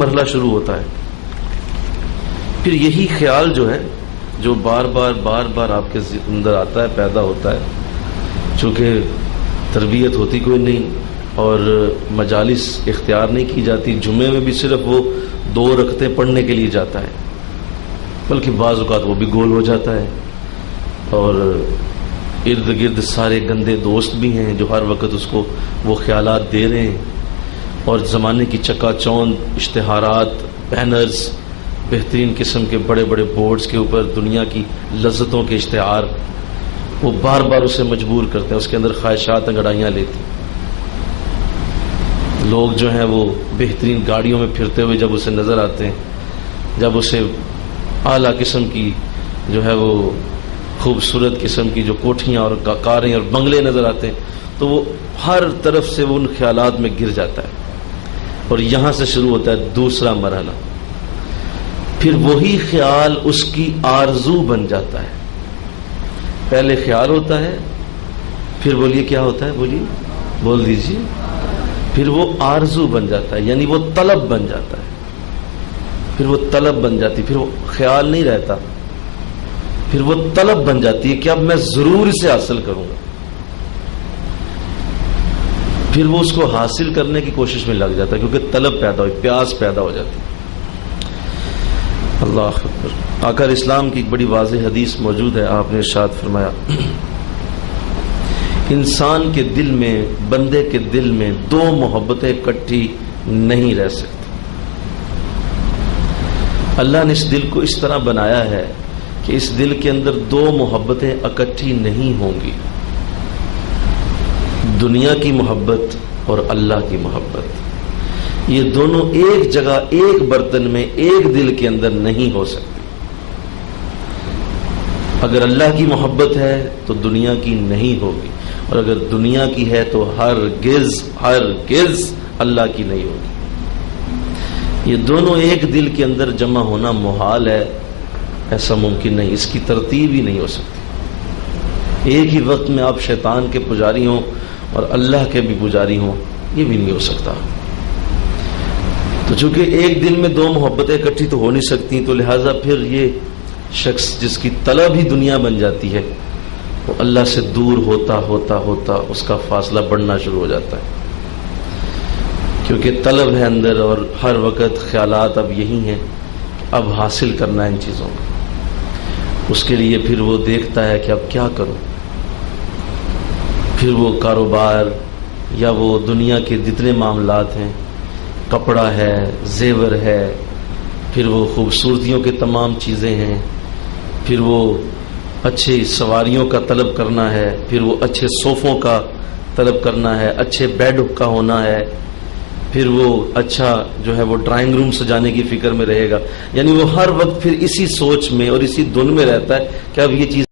مرحلہ شروع ہوتا ہے. پھر یہی خیال جو ہے جو بار بار آپ کے اندر آتا ہے، پیدا ہوتا ہے، چونکہ تربیت ہوتی کوئی نہیں اور مجالس اختیار نہیں کی جاتی. جمعے میں بھی صرف وہ 2 رکعتیں پڑھنے کے لیے جاتا ہے، بلکہ بعض اوقات وہ بھی گول ہو جاتا ہے. اور ارد گرد سارے گندے دوست بھی ہیں جو ہر وقت اس کو وہ خیالات دے رہے ہیں، اور زمانے کی چکا چوند اشتہارات، بینرز، بہترین قسم کے بڑے بڑے بورڈز کے اوپر دنیا کی لذتوں کے اشتہار، وہ بار بار اسے مجبور کرتے ہیں، اس کے اندر خواہشات انگڑائیاں لیتی. لوگ جو ہیں وہ بہترین گاڑیوں میں پھرتے ہوئے جب اسے نظر آتے ہیں، جب اسے اعلیٰ قسم کی جو ہے وہ خوبصورت قسم کی جو کوٹھیاں اور کاریں اور بنگلے نظر آتے ہیں، تو وہ ہر طرف سے وہ ان خیالات میں گر جاتا ہے. اور یہاں سے شروع ہوتا ہے دوسرا مرحلہ. پھر وہی خیال اس کی آرزو بن جاتا ہے. پہلے خیال ہوتا ہے، پھر بولیے کیا ہوتا ہے، بولیے، بول دیجیے. پھر وہ آرزو بن جاتا ہے، یعنی وہ طلب بن جاتا ہے. پھر وہ طلب بن جاتی، پھر وہ خیال نہیں رہتا، پھر وہ طلب بن جاتی ہے کہ اب میں ضرور اسے حاصل کروں گا. پھر وہ اس کو حاصل کرنے کی کوشش میں لگ جاتا ہے، کیونکہ طلب پیدا ہوئی، پیاس پیدا ہو جاتی ہے. اللہ اکبر. آقا اسلام کی ایک بڑی واضح حدیث موجود ہے. آپ نے ارشاد فرمایا، انسان کے دل میں، بندے کے دل میں 2 محبتیں اکٹھی نہیں رہ سکتی. اللہ نے اس دل کو اس طرح بنایا ہے کہ اس دل کے اندر 2 محبتیں اکٹھی نہیں ہوں گی. دنیا کی محبت اور اللہ کی محبت، یہ دونوں ایک جگہ، ایک برتن میں، ایک دل کے اندر نہیں ہو سکتی. اگر اللہ کی محبت ہے تو دنیا کی نہیں ہوگی، اور اگر دنیا کی ہے تو ہرگز اللہ کی نہیں ہوگی. یہ دونوں ایک دل کے اندر جمع ہونا محال ہے، ایسا ممکن نہیں، اس کی ترتیب ہی نہیں ہو سکتی. ایک ہی وقت میں آپ شیطان کے پجاری ہوں اور اللہ کے بھی پجاری ہوں، یہ بھی نہیں ہو سکتا. تو چونکہ ایک دل میں 2 محبتیں اکٹھی تو ہو نہیں سکتی، تو لہٰذا پھر یہ شخص جس کی طلب ہی دنیا بن جاتی ہے، وہ اللہ سے دور ہوتا ہوتا ہوتا اس کا فاصلہ بڑھنا شروع ہو جاتا ہے. کیونکہ طلب ہے اندر، اور ہر وقت خیالات اب یہی ہیں، اب حاصل کرنا ہے ان چیزوں کو. اس کے لیے پھر وہ دیکھتا ہے کہ اب کیا کروں. پھر وہ کاروبار یا وہ دنیا کے جتنے معاملات ہیں، کپڑا ہے، زیور ہے، پھر وہ خوبصورتیوں کے تمام چیزیں ہیں، پھر وہ اچھے سواریوں کا طلب کرنا ہے، پھر وہ اچھے صوفوں کا طلب کرنا ہے، اچھے بیڈ کا ہونا ہے، پھر وہ اچھا جو ہے وہ ڈرائنگ روم سجانے کی فکر میں رہے گا. یعنی وہ ہر وقت پھر اسی سوچ میں اور اسی دھن میں رہتا ہے کہ اب یہ چیز